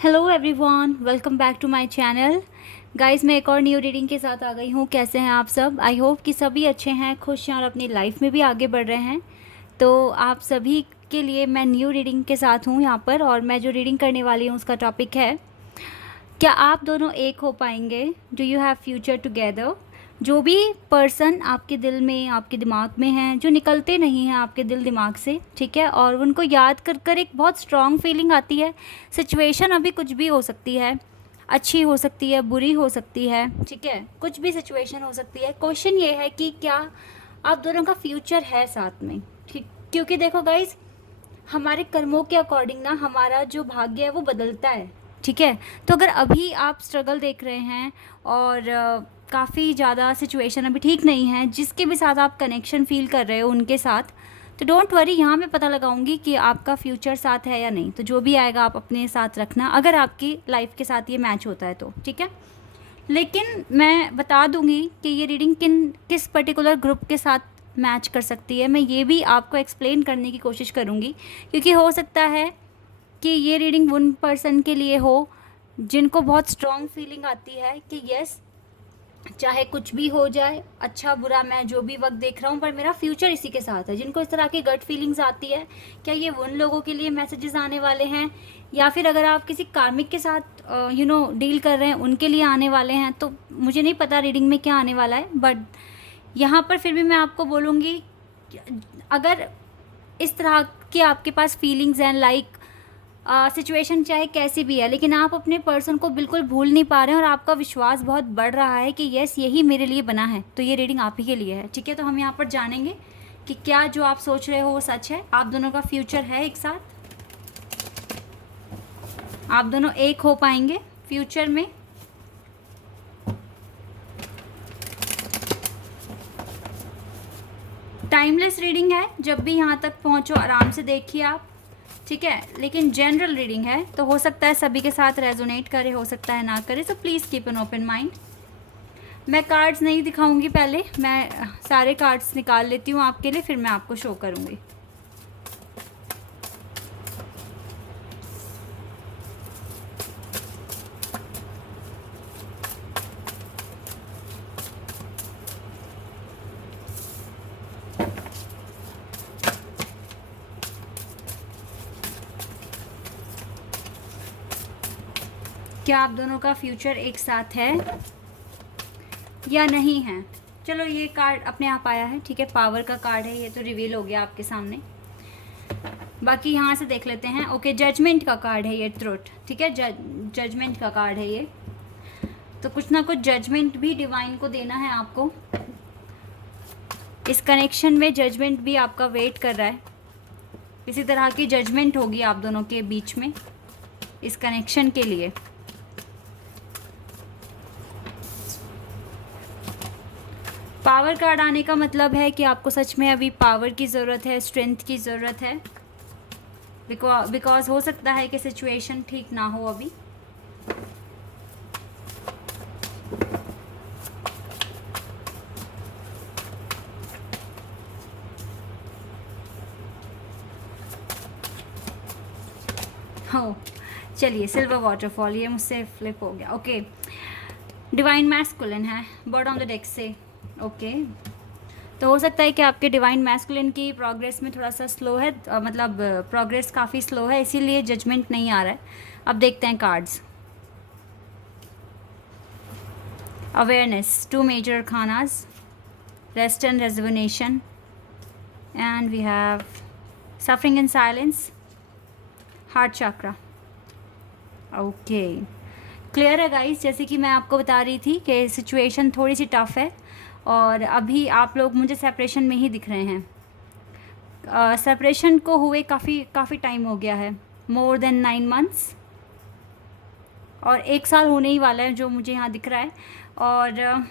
Hello everyone, welcome back to my channel. Guys, मैं एक और न्यू रीडिंग के साथ आ गई हूँ। कैसे हैं आप सब? आई होप कि सभी अच्छे हैं, खुश हैं और अपनी लाइफ में भी आगे बढ़ रहे हैं। तो आप सभी के लिए मैं न्यू रीडिंग के साथ हूँ यहाँ पर, और मैं जो रीडिंग करने वाली हूँ उसका टॉपिक है, क्या आप दोनों एक हो पाएंगे? Do you have future together? जो भी पर्सन आपके दिल में, आपके दिमाग में हैं, जो निकलते नहीं हैं आपके दिल दिमाग से, ठीक है, और उनको याद कर कर एक बहुत स्ट्रॉन्ग फीलिंग आती है। सिचुएशन अभी कुछ भी हो सकती है, अच्छी हो सकती है, बुरी हो सकती है, ठीक है, कुछ भी सिचुएशन हो सकती है। क्वेश्चन ये है कि क्या आप दोनों का फ्यूचर है साथ में, ठीक? क्योंकि देखो गाइज, हमारे कर्मों के अकॉर्डिंग ना हमारा जो भाग्य है वो बदलता है, ठीक है। तो अगर अभी आप स्ट्रगल देख रहे हैं और काफ़ी ज़्यादा सिचुएशन अभी ठीक नहीं है, जिसके भी साथ आप कनेक्शन फील कर रहे हो उनके साथ, तो डोंट वरी, यहाँ मैं पता लगाऊंगी कि आपका फ्यूचर साथ है या नहीं। तो जो भी आएगा आप अपने साथ रखना, अगर आपकी लाइफ के साथ ये मैच होता है तो, ठीक है। लेकिन मैं बता दूंगी कि ये रीडिंग किस पर्टिकुलर ग्रुप के साथ मैच कर सकती है, मैं ये भी आपको एक्सप्लेन करने की कोशिश करूँगी। क्योंकि हो सकता है कि ये रीडिंग उन पर्सन के लिए हो जिनको बहुत स्ट्रॉन्ग फीलिंग आती है कि यस, चाहे कुछ भी हो जाए, अच्छा बुरा, मैं जो भी वक्त देख रहा हूँ पर मेरा फ्यूचर इसी के साथ है। जिनको इस तरह की गट फीलिंग्स आती है, क्या ये उन लोगों के लिए मैसेजेस आने वाले हैं, या फिर अगर आप किसी कार्मिक के साथ डील कर रहे हैं उनके लिए आने वाले हैं? तो मुझे नहीं पता रीडिंग में क्या आने वाला है, बट यहाँ पर फिर भी मैं आपको बोलूँगी, अगर इस तरह की आपके पास फीलिंग्स हैं, लाइक सिचुएशन चाहे कैसी भी है, लेकिन आप अपने पर्सन को बिल्कुल भूल नहीं पा रहे हैं और आपका विश्वास बहुत बढ़ रहा है कि यस, यही मेरे लिए बना है, तो ये रीडिंग आप ही के लिए है, ठीक है। तो हम यहाँ पर जानेंगे कि क्या जो आप सोच रहे हो वो सच है, आप दोनों का फ्यूचर है एक साथ, आप दोनों एक हो पाएंगे फ्यूचर में। टाइमलेस रीडिंग है, जब भी यहाँ तक पहुँचो आराम से देखिए आप, ठीक है। लेकिन जनरल रीडिंग है, तो हो सकता है सभी के साथ रेजोनेट करे, हो सकता है ना करे, so please keep an open mind. मैं कार्ड्स नहीं दिखाऊंगी, पहले मैं सारे कार्ड्स निकाल लेती हूँ आपके लिए, फिर मैं आपको शो करूँगी। क्या आप दोनों का फ्यूचर एक साथ है या नहीं है? चलो, ये कार्ड अपने आप आया है, ठीक है, पावर का कार्ड है, ये तो रिवील हो गया आपके सामने। बाकी यहाँ से देख लेते हैं। ओके, जजमेंट का कार्ड है ये, ट्रुथ, ठीक है, जजमेंट का कार्ड है ये। तो कुछ ना कुछ जजमेंट भी डिवाइन को देना है आपको। इस कनेक्शन में जजमेंट भी आपका वेट कर रहा है, इसी तरह की जजमेंट होगी आप दोनों के बीच में इस कनेक्शन के लिए। पावर कार्ड आने का मतलब है कि आपको सच में अभी पावर की ज़रूरत है, स्ट्रेंथ की ज़रूरत है, बिकॉज हो सकता है कि सिचुएशन ठीक ना हो अभी। हो, चलिए, सिल्वर वाटरफॉल, ये मुझसे फ्लिप हो गया। ओके, डिवाइन मैस्कुलिन है बॉटम ऑफ द डेक से। ओके, तो हो सकता है कि आपके डिवाइन मैस्कुलिन की प्रोग्रेस में थोड़ा सा स्लो है, मतलब प्रोग्रेस काफ़ी स्लो है, इसीलिए जजमेंट नहीं आ रहा है। अब देखते हैं कार्ड्स। अवेयरनेस, टू मेजर खानाज, rest and resonation, and we have suffering in silence, heart chakra. Okay, clear है गाइस, जैसे कि मैं आपको बता रही थी कि सिचुएशन थोड़ी सी टफ है और अभी आप लोग मुझे सेपरेशन में ही दिख रहे हैं। सेपरेशन को हुए काफ़ी टाइम हो गया है, मोर देन 9 मंथ्स, और 1 साल होने ही वाला है जो मुझे यहाँ दिख रहा है। और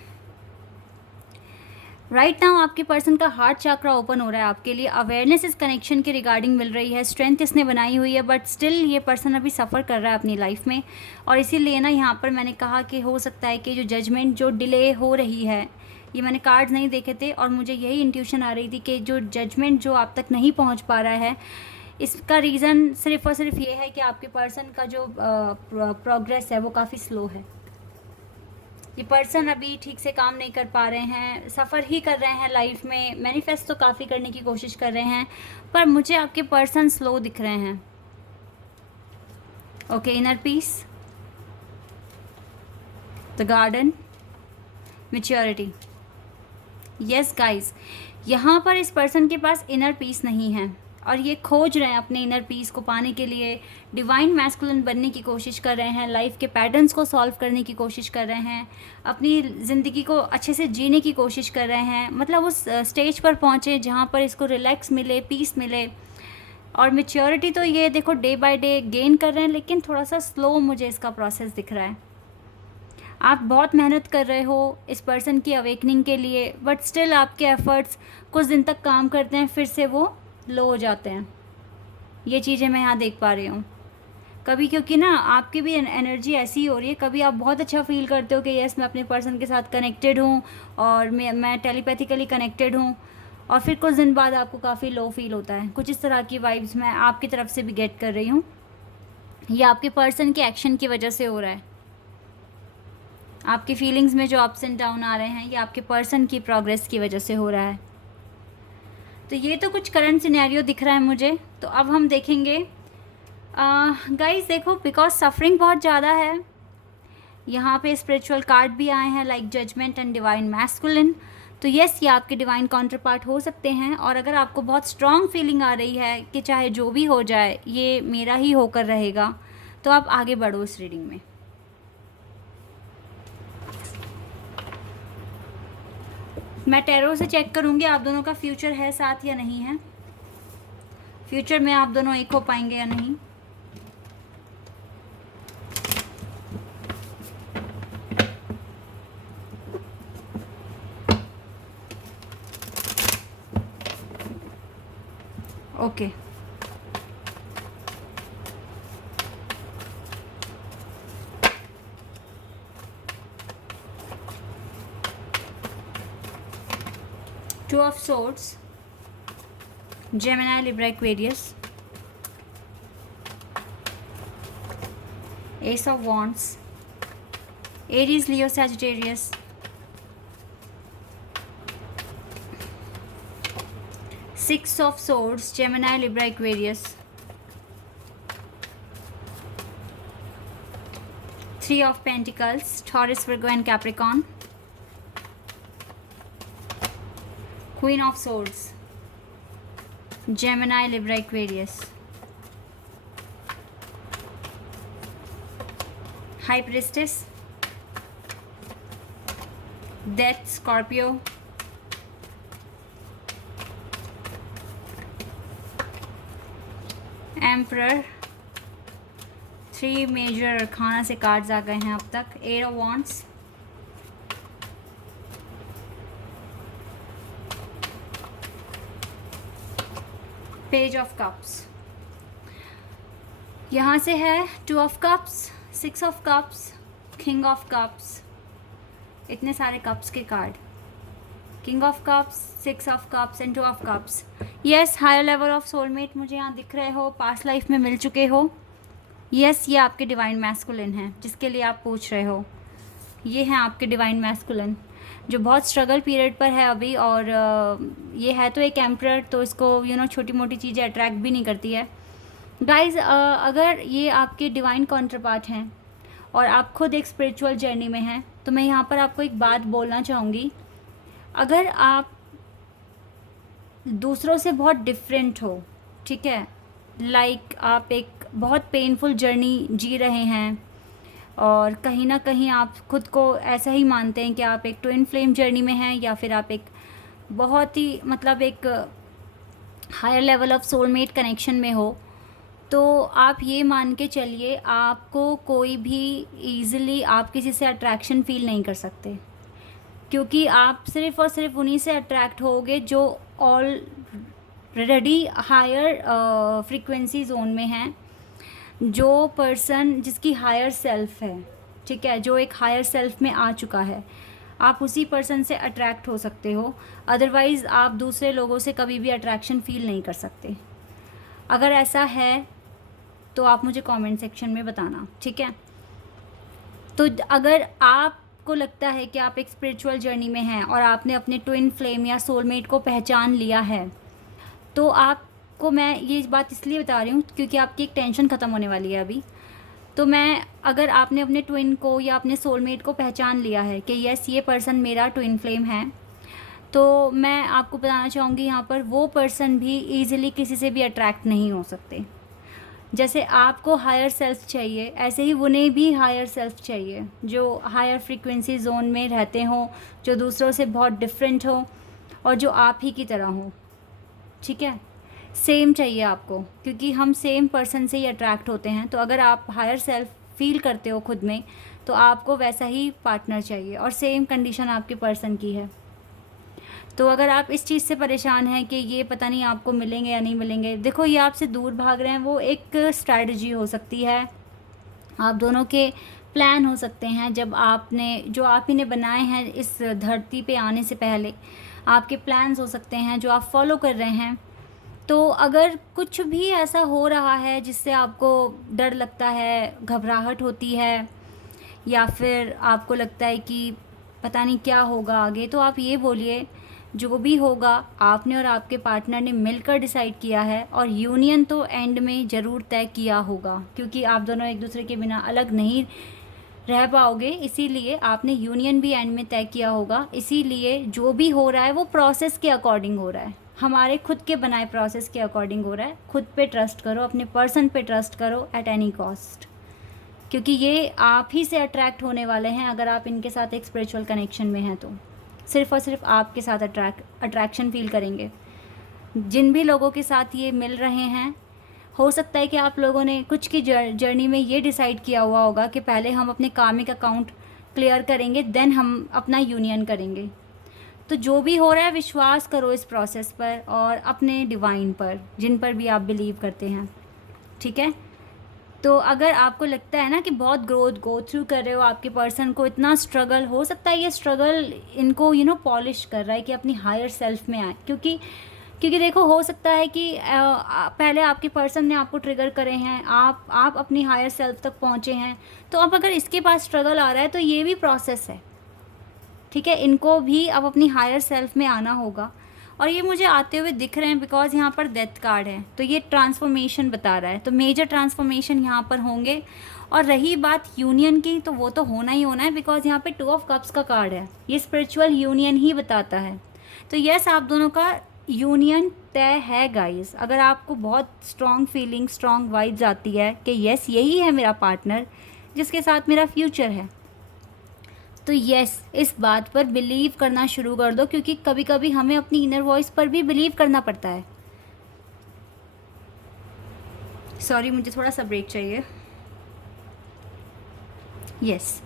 राइट नाउ आपके पर्सन का हार्ट चक्रा ओपन हो रहा है आपके लिए। अवेयरनेस इस कनेक्शन के रिगार्डिंग मिल रही है, स्ट्रेंथ इसने बनाई हुई है, बट स्टिल ये पर्सन अभी सफ़र कर रहा है अपनी लाइफ में। और इसीलिए ना यहाँ पर मैंने कहा कि हो सकता है कि जो जजमेंट जो डिले हो रही है, ये मैंने कार्ड्स नहीं देखे थे और मुझे यही इंट्यूशन आ रही थी कि जो जजमेंट जो आप तक नहीं पहुँच पा रहा है, इसका रीज़न सिर्फ़ और सिर्फ ये है कि आपके पर्सन का जो प्रोग्रेस है वो काफ़ी स्लो है। ये पर्सन अभी ठीक से काम नहीं कर पा रहे हैं, सफ़र ही कर रहे हैं लाइफ में, मैनिफेस्ट तो काफ़ी करने की कोशिश कर रहे हैं, पर मुझे आपके पर्सन स्लो दिख रहे हैं। Okay, inner peace, the garden, maturity. Yes guys, यहाँ पर इस पर्सन के पास इनर पीस नहीं है और ये खोज रहे हैं अपने इनर पीस को पाने के लिए, डिवाइन मैस्कुलिन बनने की कोशिश कर रहे हैं, लाइफ के पैटर्न्स को सॉल्व करने की कोशिश कर रहे हैं, अपनी ज़िंदगी को अच्छे से जीने की कोशिश कर रहे हैं, मतलब उस स्टेज पर पहुँचे जहाँ पर इसको रिलैक्स मिले, पीस मिले। और मैच्योरिटी तो ये देखो डे बाय डे गेन कर रहे हैं, लेकिन थोड़ा सा स्लो मुझे इसका प्रोसेस दिख रहा है। आप बहुत मेहनत कर रहे हो इस पर्सन की अवेकनिंग के लिए, बट स्टिल आपके एफ़र्ट्स कुछ दिन तक काम करते हैं, फिर से वो लो हो जाते हैं। ये चीज़ें मैं यहाँ देख पा रही हूँ। कभी क्योंकि ना आपकी भी एनर्जी ऐसी ही हो रही है, कभी आप बहुत अच्छा फील करते हो कि यस मैं अपने पर्सन के साथ कनेक्टेड हूँ और मैं टेलीपैथिकली कनेक्टेड हूँ, और फिर कुछ दिन बाद आपको काफ़ी लो फील होता है। कुछ इस तरह की वाइब्स मैं आपकी तरफ से भी गेट कर रही हूँ। ये आपके पर्सन के एक्शन की वजह से हो रहा है। आपकी फीलिंग्स में जो अप्स एंड डाउन आ रहे हैं, ये आपके पर्सन की प्रोग्रेस की वजह से हो रहा है। तो ये तो कुछ करंट सिनेरियो दिख रहा है मुझे। तो अब हम देखेंगे गाइस, देखो बिकॉज सफरिंग बहुत ज़्यादा है, यहाँ पे स्पिरिचुअल कार्ड भी आए हैं like judgement and divine masculine. तो यस, ये आपके डिवाइन काउंटर पार्ट हो सकते हैं। और अगर आपको बहुत स्ट्रॉन्ग फीलिंग आ रही है कि चाहे जो भी हो जाए ये मेरा ही होकर रहेगा, तो आप आगे बढ़ो इस रीडिंग में। मैं टैरो से चेक करूँगी आप दोनों का फ्यूचर है साथ या नहीं है, फ्यूचर में आप दोनों एक हो पाएंगे या नहीं। Okay, Two of Swords, Gemini, Libra, Aquarius, Ace of Wands, Aries, Leo, Sagittarius, Six of Swords, Gemini, Libra, Aquarius, Three of Pentacles, Taurus, Virgo and Capricorn, Queen of Swords, Gemini, Libra, Aquarius, High Priestess, Death, Scorpio, Emperor। 3 major arcana से cards आ गए हैं अब तक। Eight of wands, page of cups, यहाँ से है 2 of cups, 6 of cups, king of cups, इतने सारे कप्स के card, king of cups, 6 of cups and 2 of cups. Yes, higher level of soulmate मुझे यहाँ दिख रहे हो, पास्ट लाइफ में मिल चुके हो। यस, ये आपके डिवाइन मैस्कुलिन है जिसके लिए आप पूछ रहे हो। ये हैं आपके डिवाइन मैस्कुलिन जो बहुत स्ट्रगल पीरियड पर है अभी, और ये है तो एक एम्परर, तो इसको छोटी मोटी चीज़ें अट्रैक्ट भी नहीं करती है। गाइज, अगर ये आपके डिवाइन काउंटरपार्ट हैं और आप खुद एक स्पिरिचुअल जर्नी में हैं, तो मैं यहाँ पर आपको एक बात बोलना चाहूँगी। अगर आप दूसरों से बहुत डिफरेंट हो, ठीक है, लाइक आप एक बहुत पेनफुल जर्नी जी रहे हैं और कहीं ना कहीं आप खुद को ऐसा ही मानते हैं कि आप एक ट्विन फ्लेम जर्नी में हैं, या फिर आप एक बहुत ही मतलब एक higher level of soulmate connection में हो, तो आप ये मान के चलिए आपको कोई भी ईज़िली आप किसी से अट्रैक्शन फील नहीं कर सकते, क्योंकि आप सिर्फ़ और सिर्फ उन्हीं से अट्रैक्ट होगे जो ऑलरेडी हायर फ्रीक्वेंसी जोन में हैं, जो पर्सन जिसकी हायर सेल्फ है, ठीक है, जो एक हायर सेल्फ में आ चुका है, आप उसी पर्सन से अट्रैक्ट हो सकते हो। अदरवाइज़ आप दूसरे लोगों से कभी भी अट्रैक्शन फील नहीं कर सकते। अगर ऐसा है तो आप मुझे कमेंट सेक्शन में बताना, ठीक है। तो अगर आपको लगता है कि आप एक स्पिरिचुअल जर्नी में हैं और आपने अपने ट्विन फ्लेम या सोलमेट को पहचान लिया है, तो आपको मैं ये बात इसलिए बता रही हूँ क्योंकि आपकी एक टेंशन ख़त्म होने वाली है अभी। तो मैं, अगर आपने अपने ट्विन को या अपने सोलमेट को पहचान लिया है कि यस ये पर्सन मेरा ट्विन फ्लेम है, तो मैं आपको बताना चाहूँगी यहाँ पर वो पर्सन भी ईज़िली किसी से भी अट्रैक्ट नहीं हो सकते। जैसे आपको हायर सेल्फ चाहिए, ऐसे ही उन्हें भी हायर सेल्फ चाहिए, जो हायर फ्रीक्वेंसी जोन में रहते हों, जो दूसरों से बहुत डिफरेंट हो और जो आप ही की तरह हो, ठीक है। सेम चाहिए आपको, क्योंकि हम सेम पर्सन से ही अट्रैक्ट होते हैं। तो अगर आप हायर सेल्फ फील करते हो खुद में, तो आपको वैसा ही पार्टनर चाहिए और सेम कंडीशन आपके पर्सन की है। तो अगर आप इस चीज़ से परेशान हैं कि ये पता नहीं आपको मिलेंगे या नहीं मिलेंगे, देखो ये आपसे दूर भाग रहे हैं, वो एक स्ट्रैटेजी हो सकती है। आप दोनों के प्लान हो सकते हैं, जब आपने जो आप ही ने बनाए हैं इस धरती पे आने से पहले, आपके प्लान्स हो सकते हैं जो आप फॉलो कर रहे हैं। तो अगर कुछ भी ऐसा हो रहा है जिससे आपको डर लगता है, घबराहट होती है, या फिर आपको लगता है कि पता नहीं क्या होगा आगे, तो आप ये बोलिए जो भी होगा आपने और आपके पार्टनर ने मिलकर डिसाइड किया है, और यूनियन तो एंड में ज़रूर तय किया होगा, क्योंकि आप दोनों एक दूसरे के बिना अलग नहीं रह पाओगे, इसीलिए आपने यूनियन भी एंड में तय किया होगा। इसीलिए जो भी हो रहा है वो प्रोसेस के अकॉर्डिंग हो रहा है, हमारे खुद के बनाए प्रोसेस के अकॉर्डिंग हो रहा है। खुद पे ट्रस्ट करो, अपने पर्सन पे ट्रस्ट करो एट एनी कॉस्ट, क्योंकि ये आप ही से अट्रैक्ट होने वाले हैं। अगर आप इनके साथ एक स्पिरिचुअल कनेक्शन में हैं तो सिर्फ़ और सिर्फ आपके साथ अट्रैक्शन फील करेंगे। जिन भी लोगों के साथ ये मिल रहे हैं, हो सकता है कि आप लोगों ने कुछ की जर्नी में ये डिसाइड किया हुआ होगा कि पहले हम अपने कार्मिक अकाउंट क्लियर करेंगे, देन हम अपना यूनियन करेंगे। तो जो भी हो रहा है विश्वास करो इस प्रोसेस पर और अपने डिवाइन पर, जिन पर भी आप बिलीव करते हैं, ठीक है। तो अगर आपको लगता है ना कि बहुत ग्रोथ गो थ्रू कर रहे हो, आपके पर्सन को इतना स्ट्रगल, हो सकता है ये स्ट्रगल इनको पॉलिश कर रहा है कि अपनी हायर सेल्फ में आए, क्योंकि देखो हो सकता है कि पहले आपके पर्सन ने आपको ट्रिगर करे हैं, आप अपनी हायर सेल्फ तक पहुँचे हैं। तो अब अगर इसके पास स्ट्रगल आ रहा है तो ये भी प्रोसेस है, ठीक है। इनको भी अब अपनी हायर सेल्फ में आना होगा, और ये मुझे आते हुए दिख रहे हैं बिकॉज यहाँ पर डेथ कार्ड है, तो ये ट्रांसफॉर्मेशन बता रहा है। तो मेजर ट्रांसफॉर्मेशन यहाँ पर होंगे। और रही बात यूनियन की, तो वो तो होना ही होना है, बिकॉज यहाँ पे 2 ऑफ कप्स का कार्ड है, ये स्पिरिचुअल यूनियन ही बताता है। तो यस, आप दोनों का यूनियन तय है गाइस। अगर आपको बहुत स्ट्रॉन्ग फीलिंग, स्ट्रॉन्ग वाइब्स आती है कि यस यही है मेरा पार्टनर जिसके साथ मेरा फ्यूचर है, तो यस इस बात पर बिलीव करना शुरू कर दो, क्योंकि कभी कभी हमें अपनी इनर वॉइस पर भी बिलीव करना पड़ता है। सॉरी, मुझे थोड़ा सा ब्रेक चाहिए। यस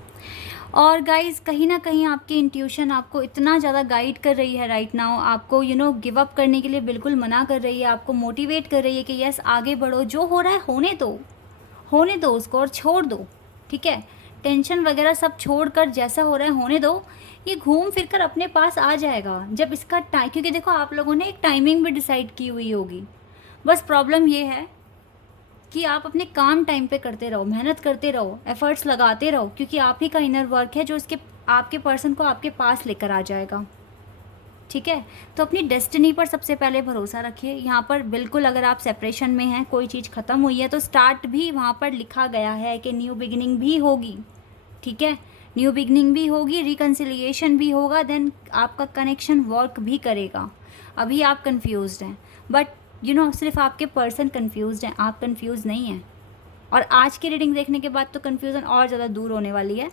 और गाइस, कहीं ना कहीं आपकी इंट्यूशन आपको इतना ज़्यादा गाइड कर रही है राइट नाउ, आपको गिव अप करने के लिए बिल्कुल मना कर रही है, आपको मोटिवेट कर रही है कि यस आगे बढ़ो, जो हो रहा है होने दो उसको और छोड़ दो, ठीक है। टेंशन वगैरह सब छोड़कर जैसा हो रहा है होने दो, ये घूम फिर कर अपने पास आ जाएगा जब इसका टाइम, क्योंकि देखो आप लोगों ने एक टाइमिंग भी डिसाइड की हुई होगी। बस प्रॉब्लम ये है कि आप अपने काम टाइम पे करते रहो, मेहनत करते रहो, एफर्ट्स लगाते रहो, क्योंकि आप ही का इनर वर्क है जो आपके पर्सन को आपके पास लेकर आ जाएगा, ठीक है। तो अपनी डेस्टिनी पर सबसे पहले भरोसा रखिए। यहाँ पर बिल्कुल अगर आप सेपरेशन में हैं, कोई चीज़ ख़त्म हुई है, तो स्टार्ट भी वहाँ पर लिखा गया है कि न्यू बिगिनिंग भी होगी, ठीक है। न्यू बिगनिंग भी होगी, रिकन्सिलिएशन भी होगा, देन आपका कनेक्शन वर्क भी करेगा। अभी आप कंफ्यूज्ड हैं, बट सिर्फ आपके पर्सन कंफ्यूज्ड हैं, आप कंफ्यूज नहीं हैं। और आज की रीडिंग देखने के बाद तो कंफ्यूजन और ज़्यादा दूर होने वाली है।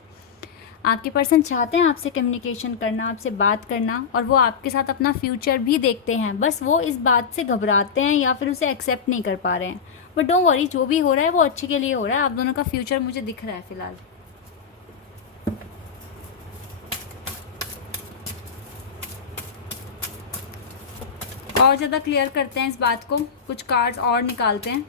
आपके पर्सन चाहते हैं आपसे कम्युनिकेशन करना, आपसे बात करना, और वो आपके साथ अपना फ्यूचर भी देखते हैं, बस वो इस बात से घबराते हैं या फिर उसे एक्सेप्ट नहीं कर पा रहे हैं। बट डोंट वरी, जो भी हो रहा है वो अच्छे के लिए हो रहा है। आप दोनों का फ्यूचर मुझे दिख रहा है फ़िलहाल। और ज़्यादा क्लियर करते हैं इस बात को, कुछ कार्ड्स और निकालते हैं।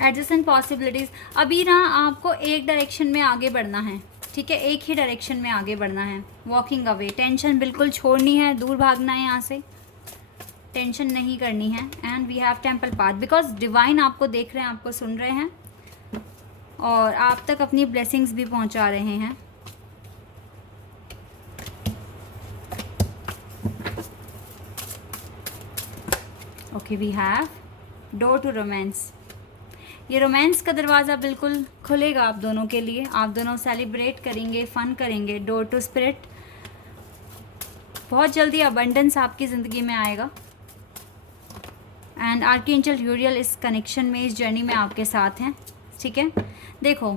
एडजस्टेंट पॉसिबिलिटीज़, अभी ना आपको एक डायरेक्शन में आगे बढ़ना है, ठीक है, एक ही डायरेक्शन में आगे बढ़ना है। वॉकिंग अवे, टेंशन बिल्कुल छोड़नी है, दूर भागना है यहाँ से। टेंशन नहीं करनी है। And we have temple path, because divine आपको देख रहे हैं, आपको सुन रहे हैं और आप तक अपनी ब्लेसिंग्स भी पहुंचा रहे हैं। Okay, we have door to romance. ये रोमांस का दरवाज़ा बिल्कुल खुलेगा आप दोनों के लिए। आप दोनों सेलिब्रेट करेंगे, फ़न करेंगे। डोर टू स्पिरिट, बहुत जल्दी अबंडेंस आपकी ज़िंदगी में आएगा। एंड आर्कएंजल यूरियल इस कनेक्शन में, इस जर्नी में आपके साथ हैं। ठीक है, देखो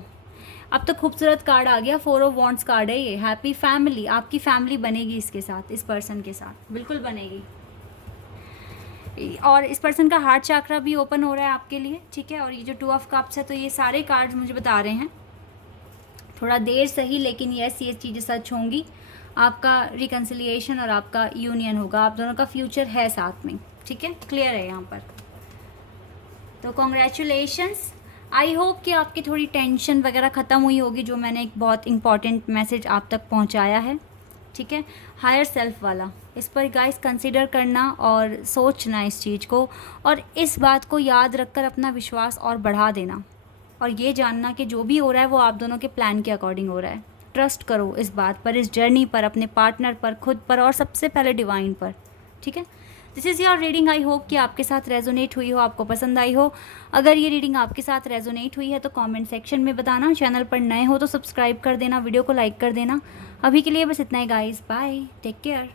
अब तो खूबसूरत कार्ड आ गया, 4 ऑफ वॉन्ड्स कार्ड है ये। हैप्पी फैमिली, आपकी फैमिली बनेगी इसके साथ, इस पर्सन के साथ बिल्कुल बनेगी। और इस पर्सन का हार्ट चक्रा भी ओपन हो रहा है आपके लिए। ठीक है, और ये जो 2 ऑफ कप्स है, तो ये सारे कार्ड्स मुझे बता रहे हैं थोड़ा देर सही, लेकिन यस ये चीज़ें सच होंगी। आपका रिकन्सिलिएशन और आपका यूनियन होगा, आप दोनों का फ्यूचर है साथ में। ठीक है, क्लियर है यहाँ पर। तो कॉन्ग्रेचुलेशंस। आई होप कि आपकी थोड़ी टेंशन वगैरह ख़त्म हुई होगी, जो मैंने एक बहुत इंपॉर्टेंट मैसेज आप तक पहुँचाया है। ठीक है, हायर सेल्फ वाला, इस पर गाइस कंसीडर करना और सोचना इस चीज़ को, और इस बात को याद रखकर अपना विश्वास और बढ़ा देना, और ये जानना कि जो भी हो रहा है वो आप दोनों के प्लान के अकॉर्डिंग हो रहा है। ट्रस्ट करो इस बात पर, इस जर्नी पर, अपने पार्टनर पर, खुद पर, और सबसे पहले डिवाइन पर। ठीक है, this is your reading. I hope कि आपके साथ रेजोनेट हुई हो, आपको पसंद आई हो। अगर ये रीडिंग आपके साथ रेजोनेट हुई है तो कमेंट सेक्शन में बताना। चैनल पर नए हो तो सब्सक्राइब कर देना, वीडियो को लाइक कर देना। अभी के लिए बस इतना ही गाइस, बाय, टेक केयर।